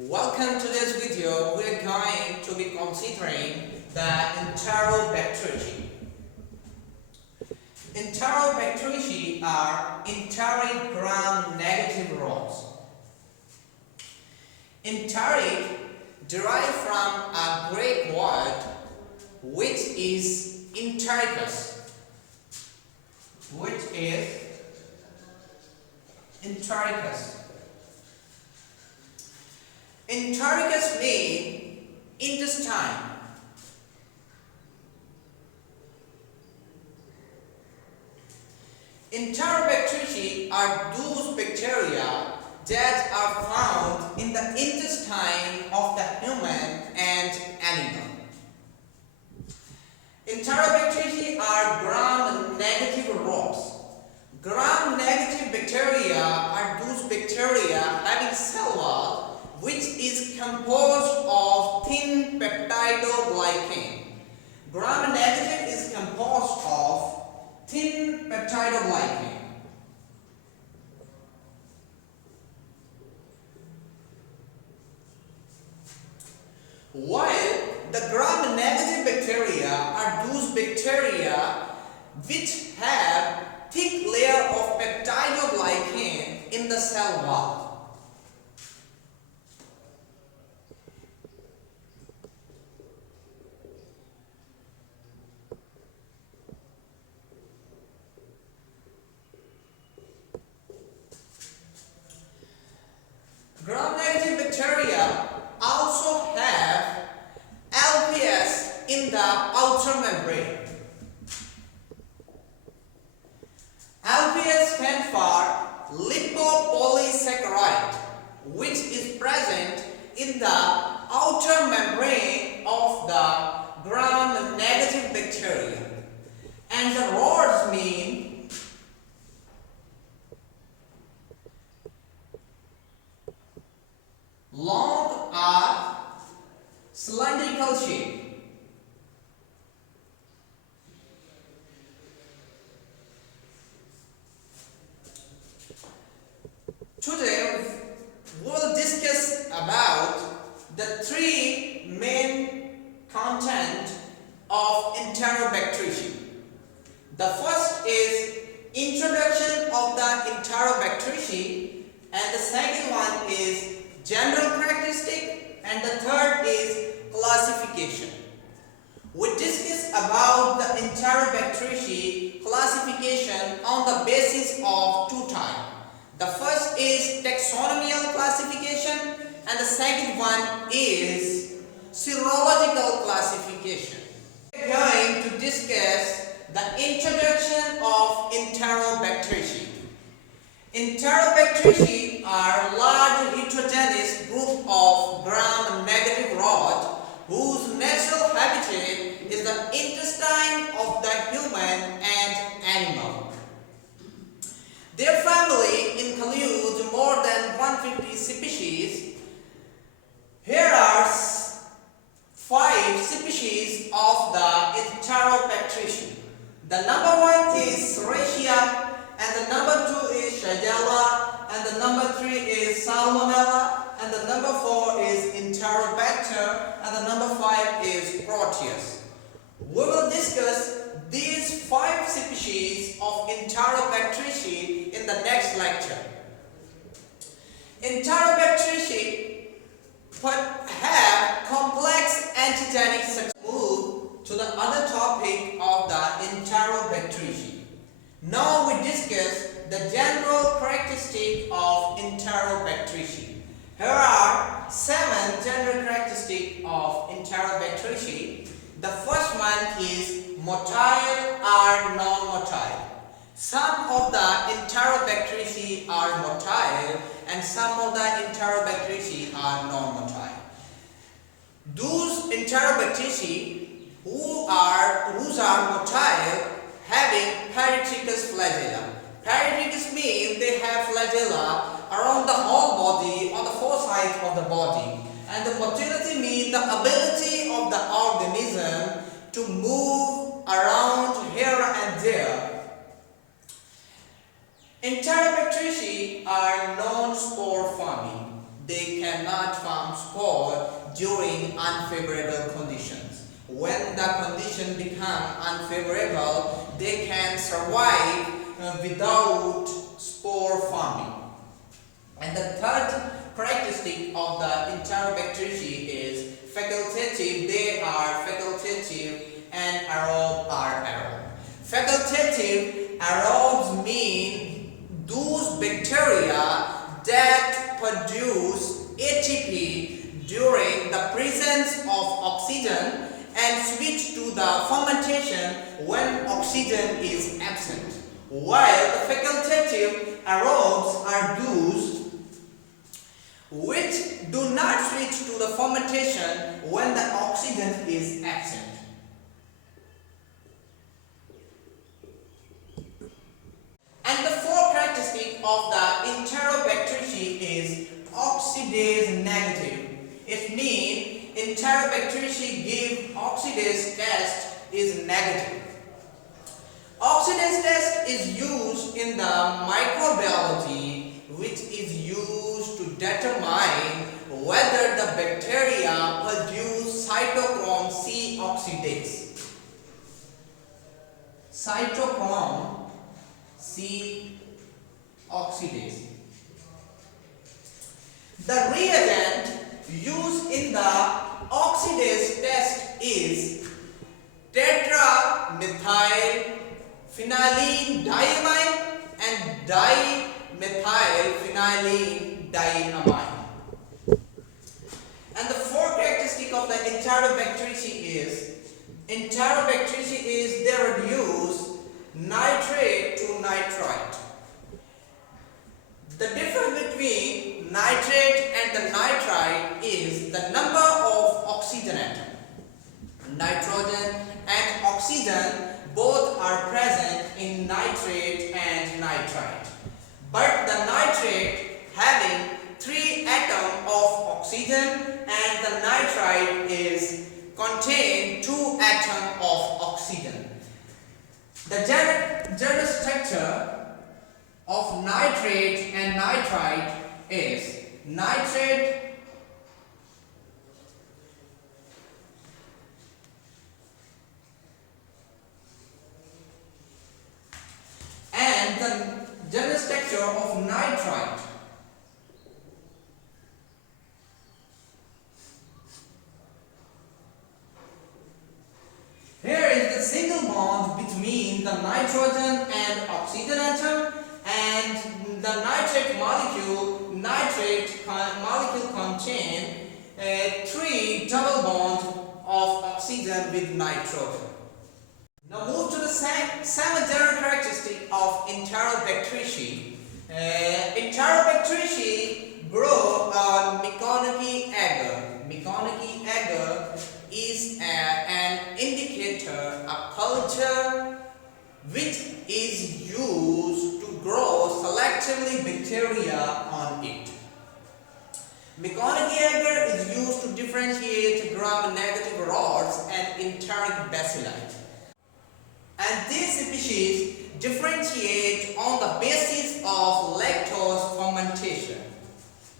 Welcome to this video. We're going to be considering the Enterobactericea. Enterobactericea are enteric gram-negative rods. Enteric derived from a Greek word which is entericus. Entericus means intestine. Enterobactericea are those bacteria that are found in the intestine of the human and animal. Enterobactericea are gram-negative rods. Gram-negative bacteria are those bacteria having cell wall which is composed of thin peptidoglycan. Gram-negative is composed of thin peptidoglycan. While the gram-negative bacteria are those bacteria which have thick layer of peptidoglycan in the cell wall. Gram-negative bacteria also have LPS in the outer membrane. LPS stands for lipopolysaccharide, which is present in the outer membrane of the gram-negative bacteria. And the rods mean long or cylindrical shape. Today we will discuss about the three main content of Enterobactericea. The first is introduction of the Enterobactericea, and the second one is general characteristic, and the third is classification. We discuss about the Enterobactericea classification on the basis of two types. The first is taxonomical classification and the second one is serological classification. We are going to discuss the introduction of Enterobactericea. Enterobactericea are large heterogeneous group of gram-negative rods whose natural habitat is the intestine of the human and animal. Their family includes more than 150 species. Here are 5 species of the Enterobactericea. The number 1 is Serratia, and the number 2 is Shigella, and the number 3 is Salmonella, and the number 4 is Enterobacter, and the number 5 is Proteus. We will discuss these 5 species of Enterobactericea in the next lecture. Enterobactericea have complex antigenic structure. Move to the other topic of the Enterobactericea. Now we discuss the general characteristic of Enterobactericea. Here are 7 general characteristics of Enterobactericea. The first one is motile or non-motile. Some of the Enterobactericea are motile and some of the Enterobactericea are non-motile. Those Enterobactericea whose are motile having peritrichous flagella. Peritrichous means they have flagella around the whole body on the 4 sides of the body. And the motility means the ability of the organism to move around here and there. Enterobactericea are non-spore farming. they cannot form spore during unfavorable conditions. When the condition become unfavorable, they can survive without spore forming. And the third characteristic of the Enterobacteriaceae is facultative. They are facultative and aerobe are aerobe. Facultative aerobes mean those bacteria that produce ATP during the presence of oxygen and switch to the fermentation when oxygen is absent, while the facultative aerobes are those which do not switch to the fermentation when the oxygen is absent. And the fourth characteristic of the Enterobacteriaceae is oxidase negative. It means Enterobacteriaceae give oxidase test is negative. Oxidase test is used in the microbiology, which is used to determine whether the bacteria produce cytochrome C oxidase. Cytochrome C oxidase. The reagent used in the oxidase test is tetramethyl phenylenediamine and dimethyl phenylenediamine. And the fourth characteristic of the Enterobacteriaceae is they reduce nitrate to nitrite. The difference between nitrate and the nitrite is the number of oxygen atom. Nitrogen and oxygen both are present in nitrate and nitrite, but the nitrate having 3 atoms of oxygen and the nitrite is contain 2 atoms of oxygen. The general structure of nitrate and nitrite is nitrate and the general structure of nitrite. Here is the single bond between the nitrogen and oxygen atom, and the nitrate molecule contain 3 double bonds of oxygen with nitrogen. Now move to the seventh general characteristic of Enterobacteriaceae. Enterobacteriaceae grow on Mechanical agar. Mechanical agar is an indicator, a culture which is used to grow selectively bacteria on it. Mechanical agar is used to differentiate gram-negative rods and enteric bacilli. And these species differentiate on the basis of lactose fermentation.